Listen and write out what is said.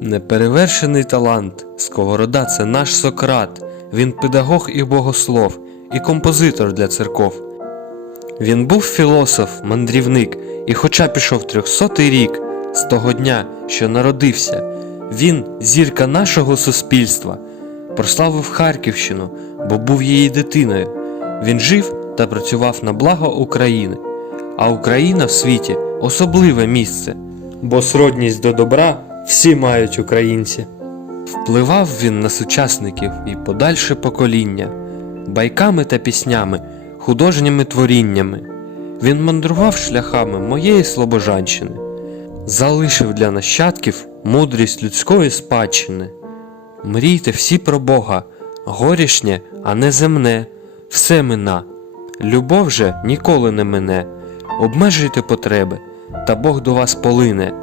Неперевершений талант. Сковорода це наш Сократ. Він педагог і богослов, і композитор для церков. Він був філософ, мандрівник, і хоча пішов трьохсотий рік з того дня, що народився, він зірка нашого суспільства, прославив Харківщину, бо був її дитиною. Він жив та працював на благо України, а Україна в світі особливе місце, бо сродність до добра всі мають українці. Впливав він на сучасників і подальше покоління, байками та піснями, художніми творіннями. Він мандрував шляхами моєї слобожанщини, залишив для нащадків мудрість людської спадщини. Мрійте всі про Бога, горішнє, а не земне, все мина. Любов же ніколи не мине. Обмежуйте потреби, та Бог до вас полине.